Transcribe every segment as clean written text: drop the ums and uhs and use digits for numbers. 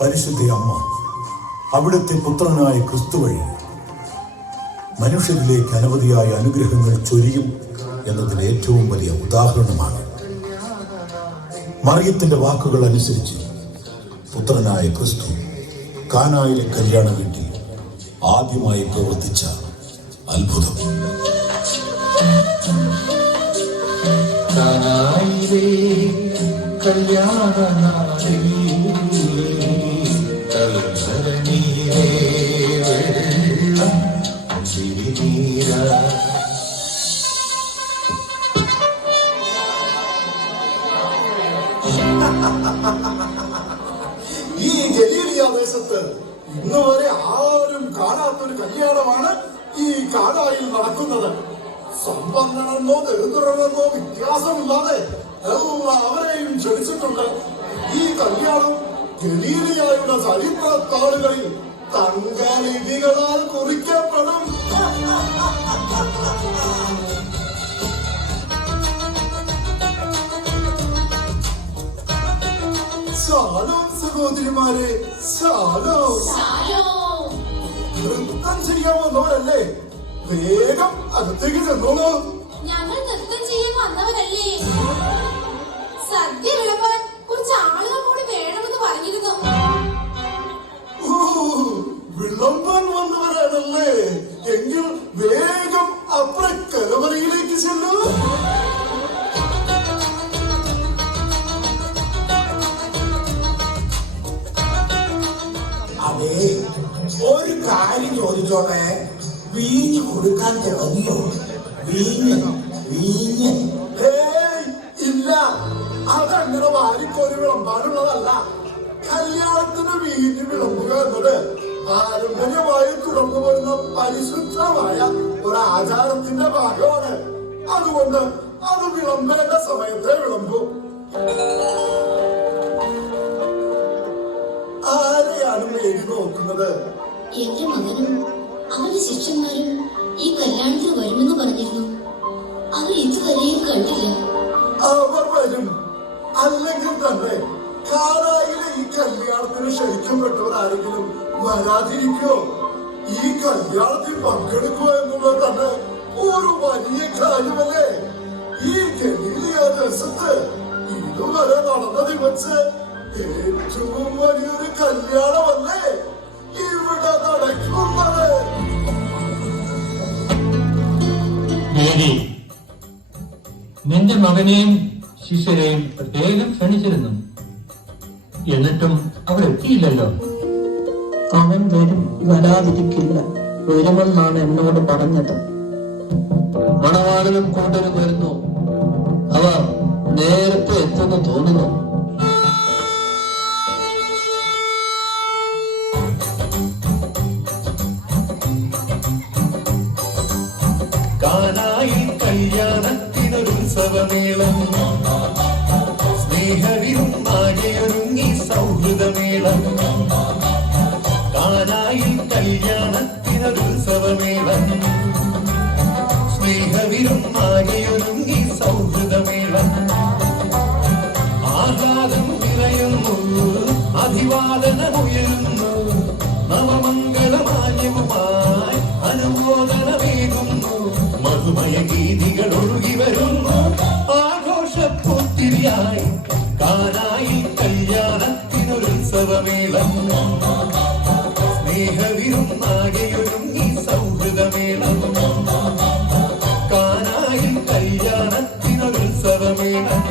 പരിശുദ്ധ അമ്മ അവിടുത്തെ പുത്രനായ ക്രിസ്തു വഴി മനുഷ്യരിലേക്ക് അനവധിയായ അനുഗ്രഹങ്ങൾ ചൊരിയും എന്നതിന് ഏറ്റവും വലിയ ഉദാഹരണമാണ്. മറിയത്തിന്റെ വാക്കുകൾ അനുസരിച്ച് പുത്രനായ ക്രിസ്തു കാനായിലെ കല്യാണ വീട്ടിൽ ആദ്യമായി പ്രവർത്തിച്ച അത്ഭുതം. ഈ ഗലീലിയ ദേശത്ത് ഇന്ന് വരെ ആരും കാണാത്തൊരു കല്യാണമാണ് ഈ കാനായിൽ നടക്കുന്നത്. സമ്പന്നനെന്നോ ദരിദ്രനെന്നോ വ്യത്യാസമില്ലാതെ എല്ലാവരെയും ക്ഷണിച്ചിട്ടുണ്ട്. ഈ കല്യാണം ഗലീലിയയുടെ ചരിത്രത്താളുകളിൽ തങ്കലിപികളാൽ കുറിക്കപ്പെടും. ശാലോം സഹോദരിമാരെ, ശാലോം. നൃത്തം ചെയ്യാൻ വന്നവരല്ലേ? വേഗം അകത്തേക്ക് ചെന്നോളൂ. ഞങ്ങൾ നൃത്തം ചെയ്യാൻ വന്നവരല്ലേ? സദ്യ വിളമ്പാൻ കുറച്ച് ആളുകൾ കൂടി വേണമെന്ന് പറഞ്ഞിരുന്നു. വിളമ്പാൻ വന്നവരാണല്ലേ? എങ്കിൽ വേഗം അപ്പുറക്കരവരയിലേക്ക് ചെല്ലൂ. അതെ, ഒരു കാര്യം ചോദിച്ചോട്ടെ, വീഞ്ഞ് കൊടുക്കാൻ തുടങ്ങിയോ? വീഞ്ഞ് വീഞ്ഞ് ഇല്ല, അതങ്ങനെ വാരിക്കോരി വിളമ്പാനുള്ളതല്ല. കല്യാണത്തിന് വീഞ്ഞ് വിളമ്പുക എന്നത് പാരമ്പര്യമായി തുടർന്നു വരുന്ന പരിശുദ്ധമായ ഒരു ആചാരത്തിന്റെ ഭാഗമാണ്. അതുകൊണ്ട് അത് വിളമ്പേണ്ട സമയത്തെ വിളമ്പും. ആരെയാണ് മേടി നോക്കുന്നത്? എന്റെ മകനും അവന്റെ ശിഷ്യന്മാരും ഈ കല്യാണത്തിന് വരുമെന്ന് പറഞ്ഞിരുന്നു. അവർ ഇതുവരെയും കണ്ടില്ല. അവർ വരും. അല്ലെങ്കിൽ തന്നെ കാനായിലെ ഈ കല്യാണത്തിന് ക്ഷണിക്കപ്പെട്ടവർ ആരെങ്കിലും വരാതിരിക്കോ? ഈ കല്യാണത്തിൽ പങ്കെടുക്കുക എന്നുള്ളത് തന്നെ ഒരു വലിയ കാര്യമല്ലേ? ഈ ഗലീലിയ ദേശത്ത് ഇതുവരെ നടന്നതിൽ വെച്ച് ഏറ്റവും വലിയൊരു കല്യാണമല്ലേ ഇവിടെ നടക്കുന്നത്? മേരി, നിന്റെ മകനെയും ശിഷ്യരെയും പ്രത്യേകം ക്ഷണിച്ചിരുന്നു. എന്നിട്ടും അവർ എത്തിയില്ലല്ലോ. അവൻ വരും, വരാതിരിക്കില്ല. വരുമെന്നാണ് എന്നോട് പറഞ്ഞത്. മണവാളനും കൂട്ടരും വരുന്നു. അവർ നേരത്തെ എത്തുന്നു തോന്നുന്നു. കാനായിൽ കല്യാണത്തിനൊരുത്സവമേളം, സ്നേഹവിരും ആകെയൊരുങ്ങി സൗഹൃദമേളം. കാനായിൽ കല്യാണത്തിനൊരുത്സവമേളം, സ്നേഹവിരും ആകെയൊരുങ്ങി സൗഹൃദമേളം. ആഹ്ലാദം നിറയുന്നു, അഭിവാദനമുയരുന്നു, നവമംഗളമാന്യവുമായി അനുമോദനമേകുന്നു. മധുമയ ഗീതികൾ ഒഴുകി വരുന്നു, ആഘോഷപ്പൂത്തിരിയായി കാനായിൽ കല്യാണത്തിനൊരുത്സവമേളം. സ്നേഹവിരും ആകെയൊരുങ്ങി സൗഹൃദമേളം. കാനായിൽ കല്യാണത്തിനൊരുത്സവമേളം,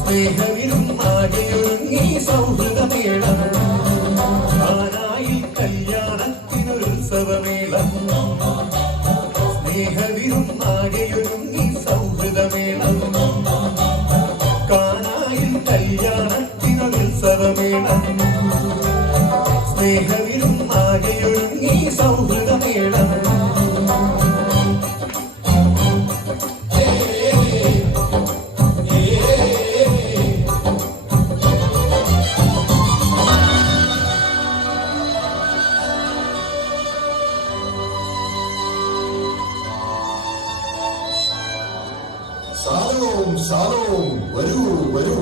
സ്നേഹവിരും ആകെയൊരുങ്ങി സൗഹൃദമേളം. കാനായിൽ കല്യാണത്തിനൊരുത്സവമേളം, സ്നേഹവിരും ആകെയൊരുങ്ങി സൗഹൃദമേളം. കാനായിൽ കല്യാണത്തിനൊരുത്സവമേളം, സ്നേഹവിരും ആകെയൊരുങ്ങി സൗഹൃദമേളം. ശാലോം, ശാലോം. വരൂ, വരൂ.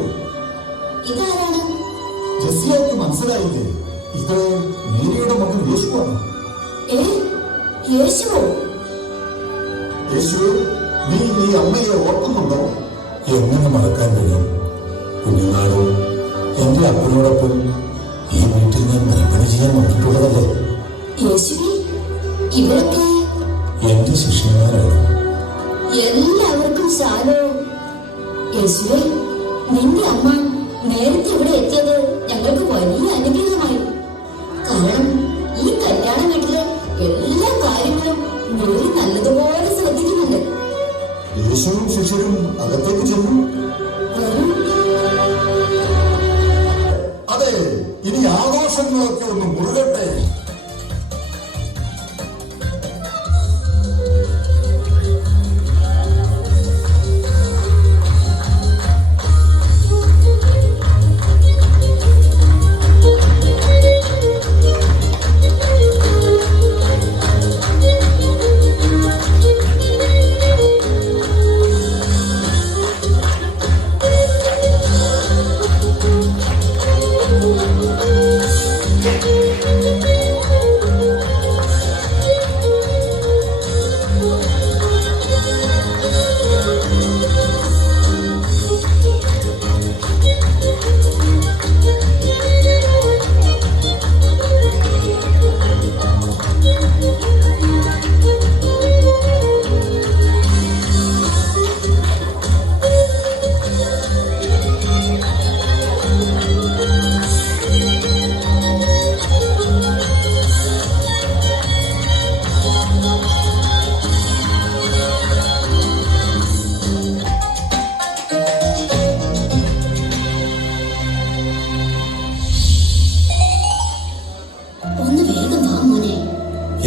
ഇതാരാണ്? ജെസ്സിയാക്ക് മനസ്സിലായില്ലേ? ഇത് മേരിയുടെ മകൻ യേശുവാണ്. യേശുവോ? യേശു, നീ ഈ അമ്മയെ ഓർക്കുന്നുണ്ടോ? എങ്ങനെ മറക്കാൻ കഴിയും? കുഞ്ഞുനാളും എന്റെ അപ്പനോടൊപ്പം ഈ വീട്ടിൽ ഞാൻ മരപ്പണി ചെയ്യാൻ വന്നിട്ടുള്ളതല്ലേ. യേശുവേ, ഇവരൊക്കെ എന്റെ ശിഷ്യന്മാരാണ്. എല്ലാവർക്കും ശാലോ. യേശുവേ, നിന്റെ അമ്മ നേരത്തെ ഇവിടെ എത്തിയത് ഞങ്ങൾക്ക് വലിയ അനുഗ്രഹമായി. കാരണം ഈ കല്യാണ വീട്ടിലെ എല്ലാ കാര്യങ്ങളും മേരി നല്ലതുപോലെ ശ്രദ്ധിക്കുന്നുണ്ട്. യേശുവും ശിഷ്യരും അകത്തേക്ക് ചെന്നു. അതെ, ഇനി ആഘോഷങ്ങളൊക്കെ ഒന്ന് മുറുകട്ടെ.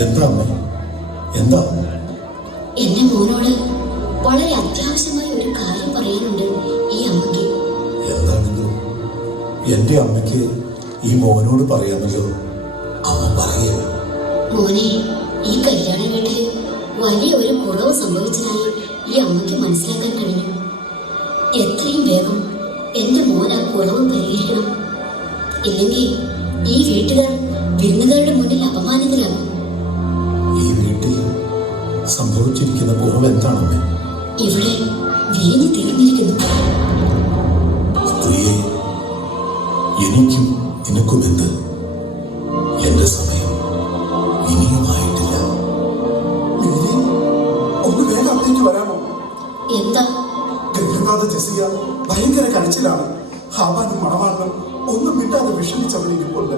എന്താ അമ്മേ? എന്താ? എന്റെ മോനോട് വളരെ അത്യാവശ്യമായ ഒരു കാര്യം പറയാനുണ്ട് ഈ അമ്മയ്ക്ക്. എന്താണിത്? എന്റെ അമ്മയ്ക്ക് ഈ മോനോട് പറയാമല്ലോ. അമ്മ പറയേ. മോനെ, ഈ കല്യാണ വീട്ടിൽ വലിയ ഒരു കുറവ് സംഭവിച്ചതായി ഈ അമ്മയ്ക്ക് മനസ്സിലാക്കാൻ കഴിഞ്ഞു. എത്രയും വേഗം എന്റെ മോൻ ആ കുറവ് പരിഹരിക്കണം. ഇല്ലെങ്കിൽ ഈ വീട്ടുകാർ വിരുന്നുകാരുടെ മുന്നിൽ അപമാനിതരാകും. ഈ വീട്ടിൽ സംഭവിച്ചിരിക്കുന്ന കുറവ് എന്താണമ്മേ? ഇവിടെ വീഞ്ഞു തീർന്നിരിക്കുന്നു. സ്ത്രീയെ, എനിക്കും നിനക്കുമെന്ത്? എന്റെ സമയം ഇനിയുമായിട്ടില്ല. ഒന്ന് വേഗം അവിടേക്ക് വരാമോ? എന്താ? ഗംഗാധ ജസിയ ഭയങ്കര കരച്ചിലാണ്. ഹാബാനും മണവാളനും ഒന്നും വിട്ടാതെ വിഷമിച്ചവിടെ ഇരിപ്പുണ്ട്.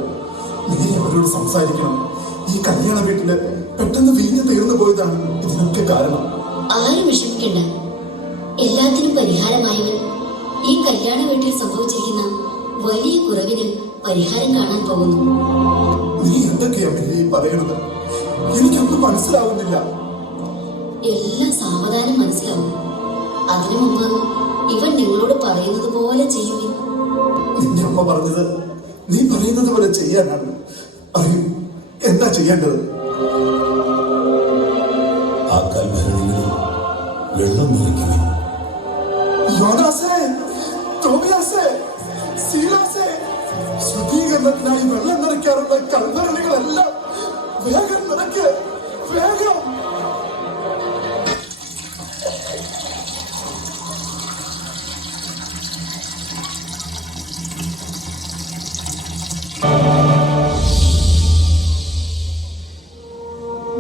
മേരി അവരോട് സംസാരിക്കണം. ഈ കല്യാണ വീട്ടില് പെട്ടെന്ന് വീഞ്ഞു തീർന്നു പോയതാണ് ഇതിനൊക്കെ കാരണം. ആരും വിഷമിക്കണ്ട. എല്ലാത്തിനും പരിഹാരമായവൻ ഈ കല്യാണ വീട്ടിൽ സംഭവിച്ചിരിക്കുന്ന വലിയ കുറവിന് പരിഹാരം കാണാൻ പോകുന്നു. നീ എന്തൊക്കെയാ മേരി പറയുന്നത്? എനിക്കൊന്നും മനസ്സിലാവുന്നില്ല. എല്ലാം സാവധാനം മനസ്സിലാവും. അതിനു മുമ്പ് ഇവൻ നിങ്ങളോട് പറയുന്നത് പോലെ ചെയ്യുവിൻ. നിന്റെ അമ്മ പറഞ്ഞത് നീ പറയുന്നത് പോലെ ചെയ്യാനാണ്. അറിയൂ, എന്താ ചെയ്യേണ്ടത്? ആ കൽഭരണികളിൽ വെള്ളം നിറയ്ക്കുവിൻ. യോനാസേ, തോബിയാസേ, സീലാസേ, ശുദ്ധീകരണത്തിനായി വെള്ളം നിറയ്ക്കാറുള്ള കൽഭരണികളെല്ലാം വേഗം നിറയ്ക്ക്, വേഗം.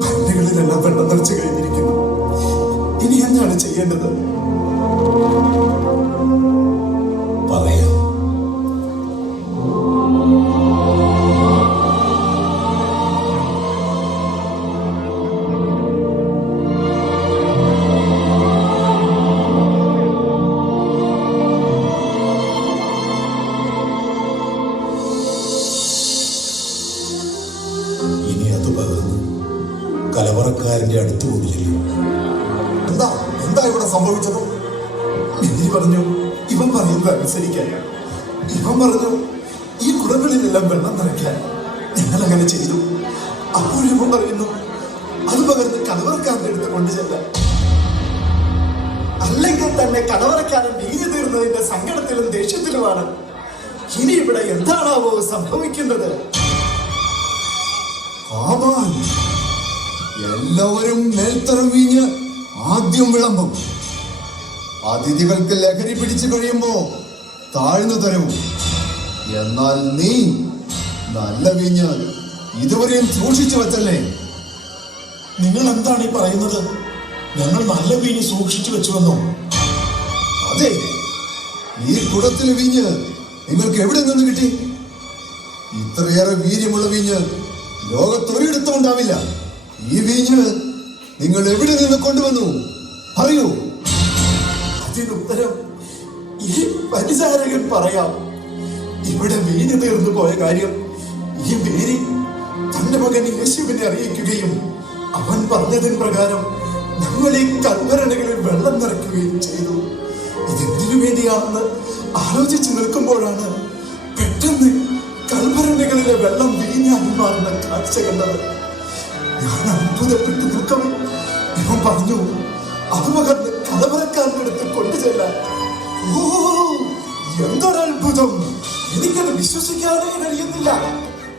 ഭരണികളിലെല്ലാം വെള്ളം നിറച്ചു കഴിഞ്ഞിരിക്കുന്നു. ഇനി എന്താണ് ചെയ്യേണ്ടത്? പറയാം. ഇനി അത് പകർന്ന് കലവറക്കാരന്റെ അടുത്ത് കൊണ്ടുചെല്ലും. എന്താ ഇവിടെ സംഭവിച്ചത്? മേരി പറഞ്ഞു ഇവൻ പറയുന്നത് അനുസരിക്കാൻ. ഇവൻ പറഞ്ഞു ഈ കുടങ്ങളിലെല്ലാം വെള്ളം നിറയ്ക്കാൻ. ഞങ്ങൾ അങ്ങനെ ചെയ്തു. അപ്പോഴും ഇവൻ പറയുന്നു അത് പകർന്ന് കലവറക്കാരന്റെ അടുത്ത് കൊണ്ടുചെല്ലാൻ. അല്ലെങ്കിൽ തന്നെ കലവറക്കാരൻ വീഞ്ഞു തീർന്നതിന്റെ സങ്കടത്തിലും ദേഷ്യത്തിലുമാണ്. ഇനി ഇവിടെ എന്താണാവോ സംഭവിക്കുന്നത്? ആവാൻ എല്ലാവരും മേൽത്തരം വീഞ്ഞ് ആദ്യം വിളമ്പും. അതിഥികൾക്ക് ലഹരി പിടിച്ചു കഴിയുമ്പോ താഴ്ന്നു തരും. എന്നാൽ നീ നല്ല വീഞ്ഞ് ഇതുവരെയും സൂക്ഷിച്ചു വെച്ചല്ലേ? നിങ്ങൾ എന്താണ് ഈ പറയുന്നത്? ഞങ്ങൾ നല്ല വീഞ്ഞ് സൂക്ഷിച്ചു വെച്ചുവെന്നോ? അതെ, ഈ കുടത്തിലെ വീഞ്ഞ് നിങ്ങൾക്ക് എവിടെ നിന്ന് കിട്ടി? ഇത്രയേറെ വീര്യമുള്ള വീഞ്ഞ് ലോകത്തൊരിടത്തും ഉണ്ടാവില്ല. ഈ വീഞ്ഞ് നിങ്ങൾ എവിടെ നിന്ന് കൊണ്ടുവന്നു? അറിയൂ. അതിനുത്തരം ഈ പരിചാരകൻ പറയാം. ഇവിടെ വീഞ്ഞ് തീർന്നു പോയ കാര്യം ഈ മേരി തന്റെ മകൻ യേശുവിനെ അറിയിക്കുകയും അവൻ പറഞ്ഞതിന് പ്രകാരം ഞങ്ങൾ ഈ കൽഭരണികളിൽ വെള്ളം നിറയ്ക്കുകയും ചെയ്തു. ഇതെന്തിനു വേണ്ടിയാണെന്ന് ആലോചിച്ച് നിൽക്കുമ്പോഴാണ് പെട്ടെന്ന് കൽഭരണികളിലെ വെള്ളം വീഞ്ഞായി മാറുന്ന കാഴ്ച കണ്ടത്. ഞാൻ അത്ഭുതപ്പെട്ടു നിൽക്കവേ ഇവൻ പറഞ്ഞു, അത് പകർന്ന് കലവറക്കാരൻ്റെ അടുത്ത് കൊണ്ടുചെല്ലാൻ. ഓ, എന്തൊരത്ഭുതം! എനിക്കത് വിശ്വസിക്കാനേ കഴിയുന്നില്ല.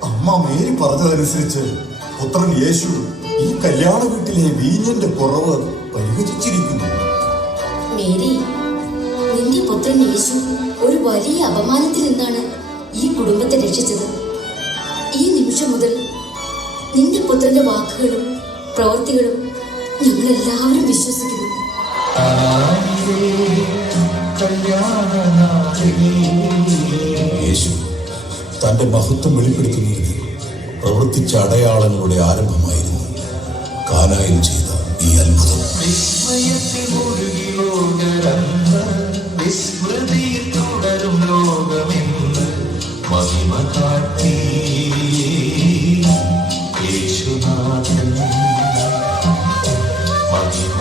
അമ്മ മേരി പറഞ്ഞതനുസരിച്ച് പുത്രൻ യേശു ഈ കല്യാണ വീട്ടിലെ വീഞ്ഞിന്റെ കുറവ് പരിഹരിച്ചിരിക്കുന്നു. മേരി, നിന്റെ പുത്രൻ യേശു ഒരു വലിയ അപമാനത്തിൽ നിന്നാണ് ഈ കുടുംബത്തെ രക്ഷിച്ചത്. ഈ നിമിഷം മുതൽ നിന്റെ പുത്രന്റെ വാക്കുകളും പ്രവൃത്തികളും ഞങ്ങൾ എല്ലാവരും വിശ്വസിക്കുന്നു. യേശു തന്റെ മഹത്വം വെളിപ്പെടുത്തുന്നതിന് പ്രവർത്തിച്ച അടയാളങ്ങളുടെ ആരംഭമായിരുന്നു കാനായിൽ ചെയ്ത ഈ അത്ഭുതം. വിസ്മയത്തിൽ മുഴുകി ലോകരന്ന് വിസ്മൃതിയിൽ തുടരും ലോകമെന്ന് മഹിമ കാട്ടി യേശുനാഥൻ. മഹിമ